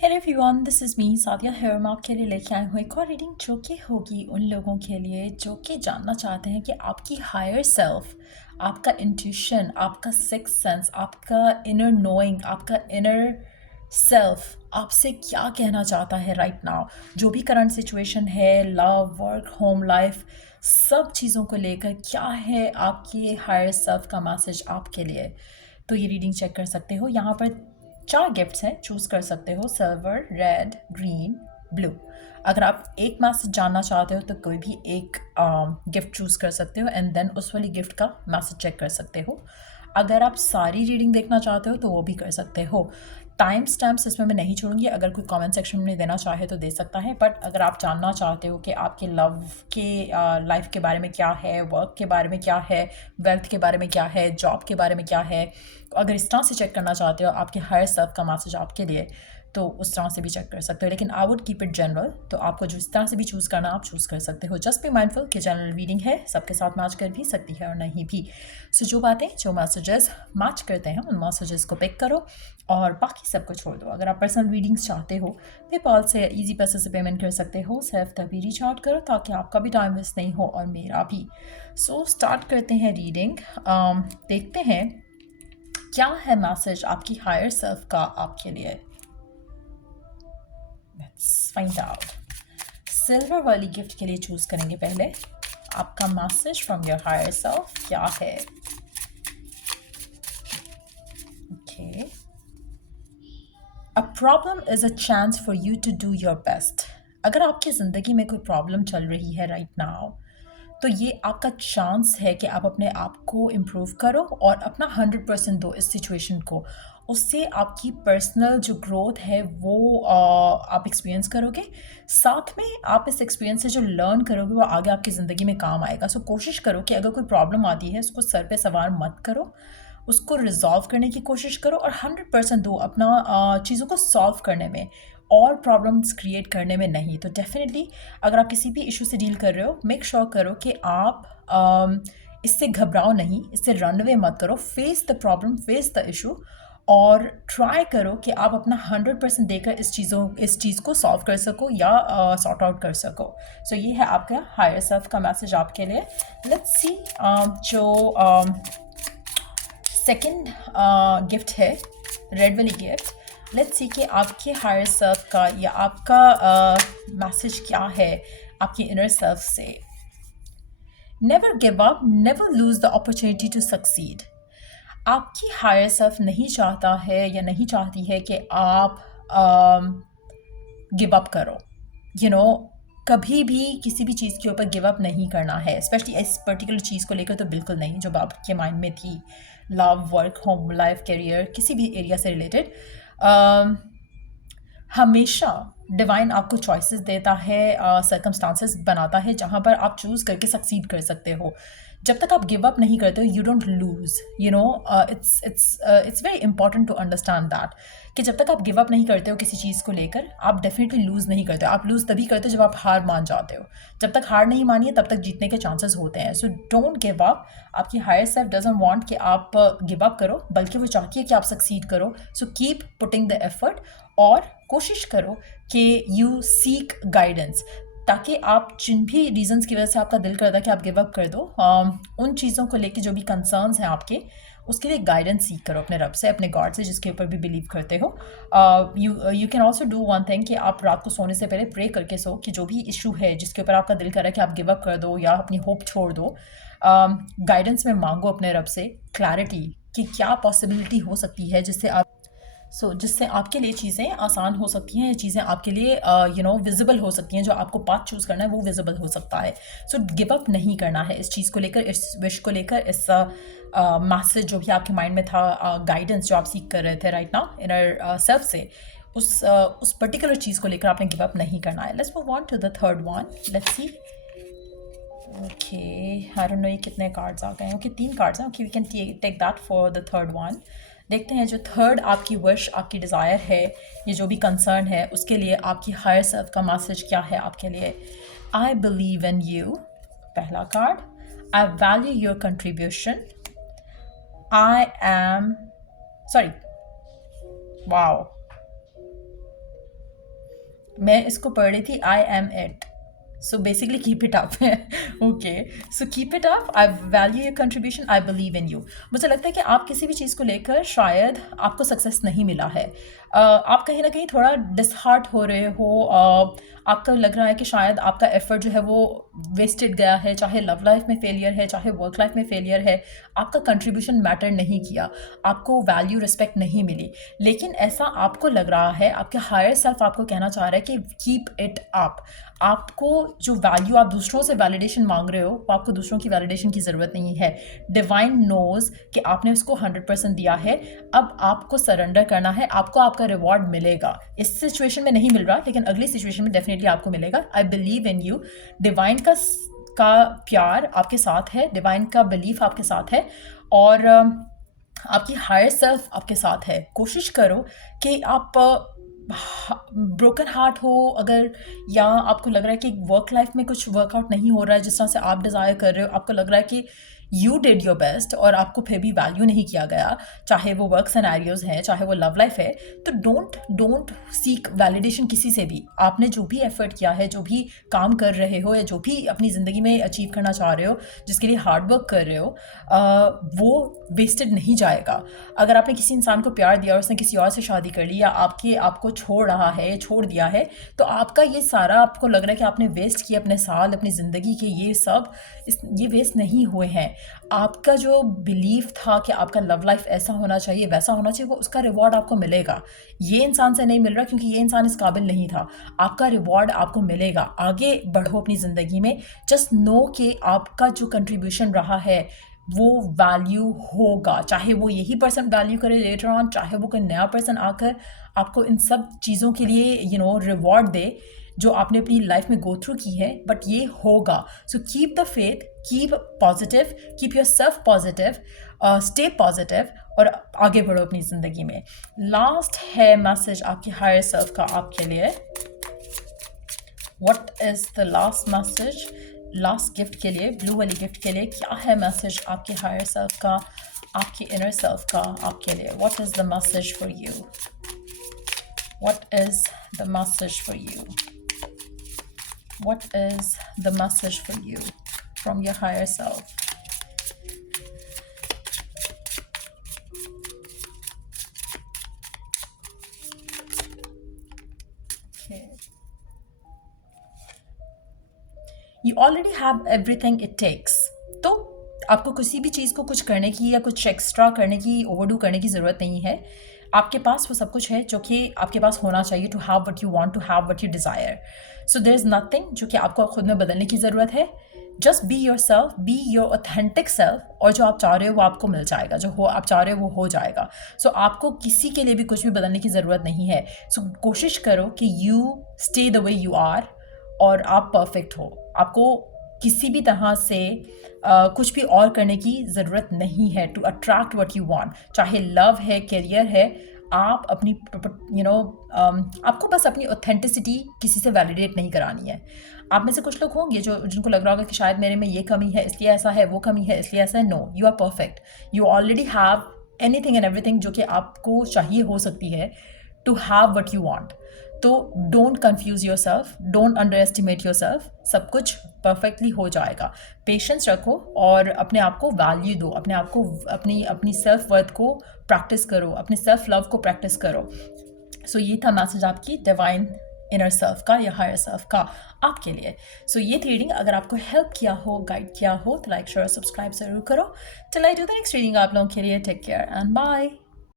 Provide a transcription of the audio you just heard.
Hello everyone, this is me Sadia here. मैं आपके लिए लेके आई हूँ एक और रीडिंग जो कि होगी उन लोगों के लिए जो कि जानना चाहते हैं कि आपकी हायर सेल्फ, आपका इंट्यूशन, आपका सिक्स सेंस, आपका इनर नोइंग, आपका इनर सेल्फ आपसे क्या कहना चाहता है राइट नाउ। जो भी करंट सिचुएशन है, लव, वर्क, होम लाइफ, सब चीज़ों को लेकर क्या है आपकी हायर सेल्फ का मैसेज आपके लिए। तो ये रीडिंग चेक कर सकते हो। यहाँ पर 4 गिफ्ट्स हैं, चूज़ कर सकते हो, सिल्वर, रेड, ग्रीन, ब्लू। अगर आप एक मैसेज जानना चाहते हो तो कोई भी एक गिफ्ट चूज़ कर सकते हो एंड देन उस वाली गिफ्ट का मैसेज चेक कर सकते हो। अगर आप सारी रीडिंग देखना चाहते हो तो वो भी कर सकते हो। टाइम स्टैम्प्स इसमें मैं नहीं छोड़ूंगी, अगर कोई कमेंट सेक्शन में देना चाहे तो दे सकता है। बट अगर आप जानना चाहते हो कि आपके लव के लाइफ के बारे में क्या है, वर्क के बारे में क्या है, वेल्थ के बारे में क्या है, जॉब के बारे में क्या है, अगर इस तरह से चेक करना चाहते हो आपके हायर सेल्फ का मैसेज आपके लिए, तो उस तरह से भी चेक कर सकते हो। लेकिन I would keep it general, तो आपको जो इस तरह से भी चूज़ करना आप चूज़ कर सकते हो। जस्ट बी माइंडफुल कि जनरल रीडिंग है, सबके साथ मैच कर भी सकती है और नहीं भी। सो जो बातें, जो मैसेजेस मैच करते हैं उन मैसेजेस को पिक करो और बाकी सबको छोड़ दो। अगर आप पर्सनल रीडिंग्स चाहते हो, पेपॉल से ईजी पैसे से पेमेंट कर सकते हो। सिर्फ तभी रीच आउट करो ताकि आपका भी टाइम वेस्ट नहीं हो और मेरा भी। सो स्टार्ट करते हैं रीडिंग। देखते हैं क्या है मैसेज आपकी हायर सेल्फ का आपके लिए। Let's find out. सिल्वर वाली गिफ्ट के लिए चूज करेंगे पहले। आपका message from your higher self क्या है? Okay, a problem is a chance for you to do your best. अगर आपकी ज़िंदगी में कोई प्रॉब्लम चल रही है राइट नाउ, तो ये आपका चांस है कि आप अपने आप को इम्प्रूव करो और अपना 100% दो इस सिचुएशन को। उससे आपकी पर्सनल जो ग्रोथ है वो आप एक्सपीरियंस करोगे। साथ में आप इस एक्सपीरियंस से जो लर्न करोगे वो आगे आपकी ज़िंदगी में काम आएगा। सो कोशिश करो कि अगर कोई प्रॉब्लम आती है उसको सर पे सवार मत करो, उसको रिजॉल्व करने की कोशिश करो और 100% दो अपना चीज़ों को सॉल्व करने में और प्रॉब्लम्स क्रिएट करने में नहीं। तो डेफिनेटली अगर आप किसी भी इशू से डील कर रहे हो, मेक श्योर करो कि आप इससे घबराओ नहीं, इससे रन अवे मत करो। Face the problem, face the issue और ट्राई करो कि आप अपना 100% देकर इस चीज़ को सॉल्व कर सको या सॉर्ट आउट कर सको। सो ये है आपका हायर सेल्फ का मैसेज आपके लिए। लेट्स सी जो सेकेंड गिफ्ट है, रेड वाली गिफ्ट। लेट्स सी कि आपके हायर सेल्फ का या आपका मैसेज क्या है आपकी इनर सेल्फ से। Never give up, never lose the opportunity to succeed. आपकी हायर सेल्फ नहीं चाहता है या नहीं चाहती है कि आप गिव अप करो। कभी भी किसी भी चीज़ के ऊपर गिव अप नहीं करना है, स्पेशली इस पर्टिकुलर चीज़ को लेकर तो बिल्कुल नहीं जो आपके माइंड में थी। Love, work, home life, career, किसी भी एरिया से रिलेटेड हमेशा डिवाइन आपको चॉइसेस देता है, सर्कमस्टांसेस बनाता है जहाँ पर आप चूज़ करके सक्सीड कर सकते हो। जब तक आप गिव अप नहीं करते हो you don't lose. It's very important to understand that कि जब तक आप गिव अप नहीं करते हो किसी चीज़ को लेकर, आप डेफिनेटली लूज़ नहीं करते हो। आप लूज़ तभी करते हो जब आप हार मान जाते हो। जब तक हार नहीं मानिए तब तक जीतने के चांसेस होते हैं। So don't give up. आपकी हायर सेल्फ डजंट वांट कि आप गिव अप करो, बल्कि वो चाहती है कि आप सक्सीड करो। So keep putting the effort और कोशिश करो कि यू सीक गाइडेंस, ताकि आप जिन भी रीजंस की वजह से आपका दिल करता है कि आप गिव अप कर दो, उन चीज़ों को लेके जो भी कंसर्न्स हैं आपके, उसके लिए गाइडेंस सीख करो अपने रब से, अपने गॉड से, जिसके ऊपर भी बिलीव करते हो। You can also do one thing कि आप रात को सोने से पहले प्रे करके सो कि जो भी इशू है जिसके ऊपर आपका दिल कर रहा है कि आप गिव अप कर दो या अपनी होप छोड़ दो, गाइडेंस में मांगो अपने रब से क्लैरिटी कि क्या पॉसिबिलिटी हो सकती है जिससे आपके लिए चीज़ें आसान हो सकती हैं, चीज़ें आपके लिए विजिबल हो सकती हैं। जो आपको पाथ चूज़ करना है वो विजिबल हो सकता है। सो गिव अप नहीं करना है इस चीज़ को लेकर, इस विश को लेकर, इस मैसेज जो भी आपके माइंड में था, गाइडेंस जो आप सीख कर रहे थे राइट नाउ इनर सेल्फ से, उस पर्टिकुलर चीज़ को लेकर आपने गिव अप नहीं करना है। Let's move on to the third one. Let's see. Okay, I don't know ये कितने कार्ड्स आ गए हैं। ओके, 3 कार्ड्स हैं। Okay, we can take that for the third one. देखते हैं जो थर्ड आपकी विश, आपकी डिज़ायर है, ये जो भी कंसर्न है, उसके लिए आपकी हायर सेल्फ का मैसेज क्या है आपके लिए। आई बिलीव इन यू, पहला card. I value your contribution. I am sorry, wow, मैं इसको पढ़ रही थी, I am it. So basically keep it up है। Okay, so keep it up, I value your contribution, I believe in you. मुझे लगता है कि आप किसी भी चीज़ को लेकर शायद आपको सक्सेस नहीं मिला है, आप कहीं ना कहीं थोड़ा डिसहार्ट हो रहे हो, आपको लग रहा है कि शायद आपका एफर्ट जो है वो वेस्टेड गया है, चाहे लव लाइफ में फेलियर है, चाहे वर्क लाइफ में फेलियर है, आपका कंट्रीब्यूशन मैटर नहीं किया, आपको वैल्यू रिस्पेक्ट नहीं मिली। लेकिन ऐसा आपको लग रहा है, आपके हायर सेल्फ आपको कहना चाह रहा है कि कीप इट अप। आपको जो वैल्यू आप दूसरों से वैलिडेशन मांग रहे हो, वो आपको दूसरों की वैलिडेशन की ज़रूरत नहीं है। डिवाइन नोज कि आपने उसको 100% दिया है, अब आपको सरेंडर करना है, आपको आपका रिवॉर्ड मिलेगा। इस सिचुएशन में नहीं मिल रहा, लेकिन अगली सिचुएशन में डेफिनेटली आपको मिलेगा। आई बिलीव इन यू। डिवाइन का प्यार आपके साथ है, डिवाइन का बिलीफ आपके साथ है, और आपकी हायर सेल्फ आपके साथ है। कोशिश करो कि आप ब्रोकन हार्ट हो अगर, या आपको लग रहा है कि वर्क लाइफ में कुछ वर्कआउट नहीं हो रहा है जिस तरह से आप डिज़ायर कर रहे हो, आपको लग रहा है कि यू डिड योर बेस्ट और आपको फिर भी वैल्यू नहीं किया गया, चाहे वो वर्क सिनेरियोज हैं, चाहे वो लव लाइफ है, तो डोंट सीक वैलिडेशन किसी से भी। आपने जो भी एफर्ट किया है, जो भी काम कर रहे हो, या जो भी अपनी ज़िंदगी में अचीव करना चाह रहे हो, जिसके लिए हार्ड वर्क कर रहे हो, वो वेस्टेड नहीं जाएगा। अगर आपने किसी इंसान को प्यार दिया और उसने किसी और से शादी कर ली, या आपको छोड़ रहा है, छोड़ दिया है, तो आपका ये सारा, आपको लग रहा है कि आपने वेस्ट किया अपने साल, अपनी ज़िंदगी के, ये सब ये वेस्ट नहीं हुए हैं। आपका जो बिलीफ था कि आपका लव लाइफ ऐसा होना चाहिए, वैसा होना चाहिए, वो उसका रिवॉर्ड आपको मिलेगा। ये इंसान से नहीं मिल रहा क्योंकि ये इंसान इस काबिल नहीं था। आपका रिवॉर्ड आपको मिलेगा। आगे बढ़ो अपनी ज़िंदगी में। जस्ट नो कि आपका जो कंट्रीब्यूशन रहा है वो वैल्यू होगा, चाहे वो यही पर्सन वैल्यू करे लेटर ऑन, चाहे वो कोई नया पर्सन आकर आपको इन सब चीज़ों के लिए रिवॉर्ड दे जो आपने अपनी लाइफ में गो थ्रू की है, बट ये होगा। So keep the faith, keep positive, keep your self positive, stay positive, और आगे बढ़ो अपनी ज़िंदगी में। लास्ट है मैसेज आपकी हायर सेल्फ का आपके लिए। What is the last message? Last gift के लिए, ब्लू वाली गिफ्ट के लिए क्या है मैसेज आपके हायर सेल्फ का, आपकी इनर सेल्फ का आपके लिए? What is the message for you? What is the message for you? What is the message for you from your higher self? Okay. You already have everything it takes. तो आपको किसी भी चीज़ को कुछ करने की या कुछ एक्स्ट्रा करने की, ओवरडू करने की ज़रूरत नहीं है। आपके पास वो सब कुछ है जो कि आपके पास होना चाहिए, to have what you want, to have what you desire. So there is nothing जो कि आपको खुद में बदलने की ज़रूरत है। Just be yourself, be your authentic self, और जो आप चाह रहे हो वो आपको मिल जाएगा, जो हो आप चाह रहे हो वो हो जाएगा। सो आपको किसी के लिए भी कुछ भी बदलने की ज़रूरत नहीं है। सो कोशिश करो कि you stay the way you are, और आप परफेक्ट हो। आपको किसी भी तरह से कुछ भी और करने की ज़रूरत नहीं है to attract what you want. चाहे लव है, करियर है, आप अपनी आपको बस अपनी ऑथेंटिसिटी किसी से वैलिडेट नहीं करानी है। आप में से कुछ लोग होंगे जिनको लग रहा होगा कि शायद मेरे में ये कमी है इसलिए ऐसा है, वो कमी है इसलिए ऐसा है। No, you are perfect. You already have anything and everything जो कि आपको चाहिए हो सकती है to have what you want. तो don't confuse yourself, don't underestimate yourself. सब कुछ परफेक्टली हो जाएगा। पेशेंस रखो और अपने आप को वैल्यू दो, अपने आप को, अपनी सेल्फ वर्थ को प्रैक्टिस करो, अपने सेल्फ लव को प्रैक्टिस करो। सो ये था मैसेज आपकी डिवाइन इनर सेल्फ का या हायर सेल्फ का आपके लिए। सो ये थी रीडिंग। अगर आपको हेल्प किया हो, गाइड किया हो, तो लाइक शेयर सब्सक्राइब ज़रूर करो। Till I do the next reading आप लोगों के लिए टेक केयर एंड बाय।